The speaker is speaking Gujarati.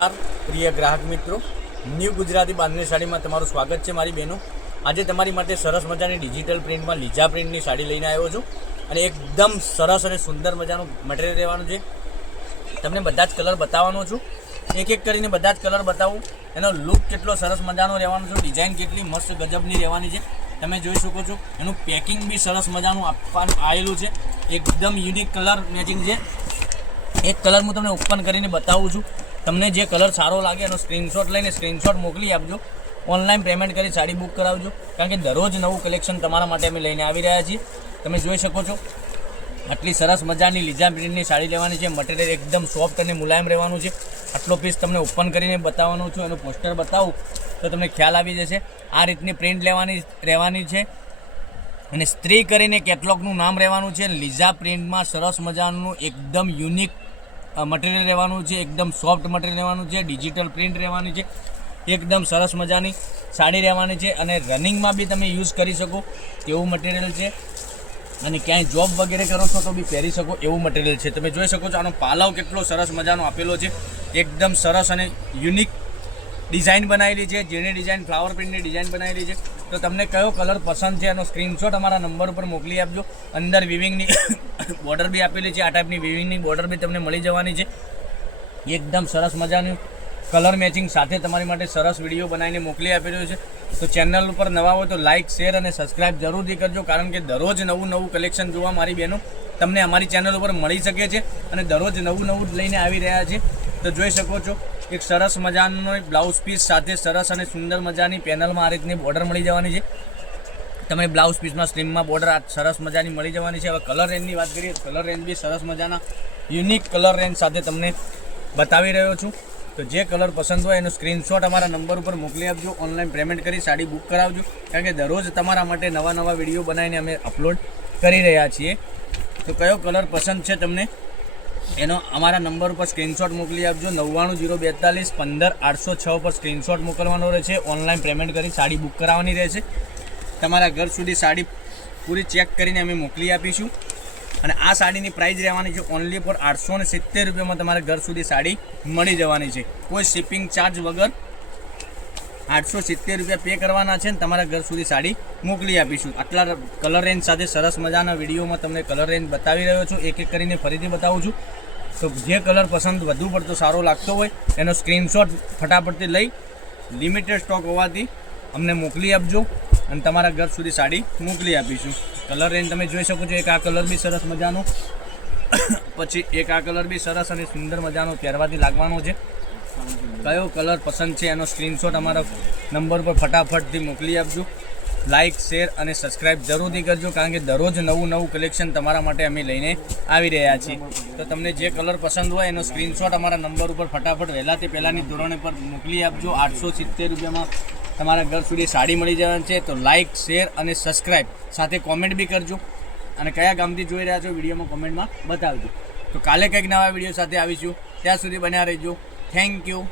પ્રિય ગ્રાહક મિત્રો, ન્યૂ ગુજરાતી બાંધણી સાડીમાં તમારું સ્વાગત છે મારી બહેનો. આજે તમારી માટે સરસ મજાની ડિજિટલ પ્રિન્ટમાં લીજા પ્રિન્ટની સાડી લઈને આવ્યો છું અને એકદમ સરસ અને સુંદર મજાનું મટીરિયલ રહેવાનું છે. તમને બધા જ કલર બતાવવાનો છું, એક એક કરીને બધા જ કલર બતાવું. એનો લુક કેટલો સરસ મજાનો રહેવાનો છે, ડિઝાઇન કેટલી મસ્ત ગજબની રહેવાની છે તમે જોઈ શકો છો. એનું પેકિંગ બી સરસ મજાનું આપવાનું આવેલું છે, એકદમ યુનિક કલર મેચિંગ છે. એક કલર હું તમને ઓપન કરીને બતાવું છું. તમને જે કલર સારો લાગે એનો સ્ક્રીનશોટ લઈને સ્ક્રીનશોટ મોકલી આપજો. ઓનલાઈન પેમેન્ટ કરી સાડી બુક કરાવજો, કારણ કે દરરોજ નવું કલેક્શન તમારા માટે અમે લઈને આવી રહ્યા છીએ. તમે જોઈ શકો છો આટલી સરસ મજાની લીજા પ્રિન્ટની સાડી લેવાની છે. મટીરિયલ એકદમ સોફ્ટ અને મુલાયમ રહેવાનું છે. આટલો પીસ તમને ઓપન કરીને બતાવવાનો છું. એનું પોસ્ટર બતાવું તો તમને ખ્યાલ આવી જશે. આ રીતની પ્રિન્ટ રહેવાની છે અને સ્ત્રી કરીને કેટલોગનું નામ રહેવાનું છે. લીઝા પ્રિન્ટમાં સરસ મજાનું એકદમ યુનિક મટીરિયલ રહેવાનું છે, એકદમ સોફ્ટ મટીરિયલ રહેવાનું છે. ડિજિટલ પ્રિન્ટ રહેવાની છે, એકદમ સરસ મજાની સાડી રહેવાની છે અને રનિંગમાં બી તમે યુઝ કરી શકો એવું મટીરિયલ છે. અને ક્યાંય જોબ વગેરે કરો છો તો બી પહેરી શકો એવું મટીરિયલ છે. તમે જોઈ શકો છો આનો પાલવ કેટલો સરસ મજાનો આપેલો છે, એકદમ સરસ અને યુનિક ડિઝાઇન બનાવેલી છે. જેની ડિઝાઇન ફ્લાવર પ્રિન્ટની ડિઝાઇન બનાવેલી છે. તો તમને કયો કલર પસંદ છે એનો સ્ક્રીનશોટ અમારા નંબર ઉપર મોકલી આપજો. અંદર વિવિંગની બોર્ડર બી આપેલી છે, આ ટાઈપની વિવિંગની બોર્ડર બી તમને મળી જવાની છે. એકદમ સરસ મજાનું કલર મેચિંગ સાથે તમારી માટે સરસ વિડીયો બનાવીને મોકલી આપેલો છે. તો ચેનલ ઉપર નવા હોય તો લાઇક, શેર અને સબસ્ક્રાઇબ જરૂરથી કરજો, કારણ કે દરરોજ નવું કલેક્શન જોવા મારી બહેનો તમને અમારી ચેનલ ઉપર મળી શકે છે અને દરરોજ નવું લઈને આવી રહ્યા છે. તો જોઈ શકો છો એક સરસ મજાનો બ્લાઉઝ પીસ સાથે સરસ અને સુંદર મજાની પેનલમાં આ રીતની બોર્ડર મળી જવાની છે. તમને બ્લાઉઝ પીસમાં સ્લીમમાં બોર્ડર આ સરસ મજાની મળી જવાની છે. હવે કલર રેન્જની વાત કરીએ, કલર રેન્જ બી સરસ મજાના યુનિક કલર રેન્જ સાથે તમને બતાવી રહ્યો છું. તો જે કલર પસંદ હોય એનો સ્ક્રીનશોટ અમારા નંબર ઉપર મોકલી આપજો. ઓનલાઈન પેમેન્ટ કરી સાડી બુક કરાવજો, કારણ કે દરરોજ તમારા માટે નવા વિડીયો બનાવીને અમે અપલોડ કરી રહ્યા છીએ. તો કયો કલર પસંદ છે તમને એનો અમારા નંબર ઉપર સ્ક્રીનશોટ મોકલી આપજો. 99 042 15 806 પર સ્ક્રીનશોટ મોકલવાનો રહેશે. ઓનલાઈન પેમેન્ટ કરી સાડી બુક કરાવવાની રહેશે. તમારા ઘર સુધી સાડી પૂરી ચેક કરીને અમે મોકલી આપીશું. અને આ સાડીની પ્રાઇસ રહેવાની છે ઓનલી ફોર 870 રૂપિયામાં તમારા ઘર સુધી સાડી મળી જવાની છે. કોઈ શિપિંગ ચાર્જ વગર 870 રૂપિયા પે કરવાના છે ને તમારા ઘર સુધી સાડી મોકલી આપીશું. આટલા કલર રેન્જ સાથે સરસ મજાના વિડીયોમાં તમને કલર રેન્જ બતાવી રહ્યો છું. એક એક કરીને ફરીથી બતાવું છું. તો જે કલર પસંદ વધુ પડતો સારો લાગતો હોય એનો સ્ક્રીનશોટ ફટાફટથી લઈ લિમિટેડ સ્ટોક હોવાથી અમને મોકલી આપજો અને તમારા ઘર સુધી સાડી મોકલી આપીશું. કલર રેન્જ તમે જોઈ શકો છો. એક આ કલર બી સરસ મજાનો, પછી એક આ કલર બી સરસ અને સુંદર મજાનો પહેરવાથી લાગવાનો છે. કયો કલર પસંદ છે એનો સ્ક્રીનશોટ અમારા નંબર પર ફટાફટથી મોકલી આપજો. લાઇક, શેર અને સબસ્ક્રાઇબ જરૂરથી કરજો, કારણ કે દરરોજ નવું કલેક્શન તમારા માટે અમે લઈને આવી રહ્યા છીએ. તો તમને જે કલર પસંદ હોય એનો સ્ક્રીનશોટ અમારા નંબર ઉપર ફટાફટ વહેલાથી પહેલાંની ધોરણે પર મોકલી આપજો. 870 રૂપિયામાં તમારા ઘર સુધી સાડી મળી જવાની છે. તો લાઇક, શેર અને સબસ્ક્રાઇબ સાથે કોમેન્ટ બી કરજો અને કયા ગામથી જોઈ રહ્યા છો વિડીયોમાં કોમેન્ટમાં બતાવજો. તો કાલે કંઈક નવા વિડીયો સાથે આવીશું. ત્યાં સુધી બન્યા રહેજો. Thank you.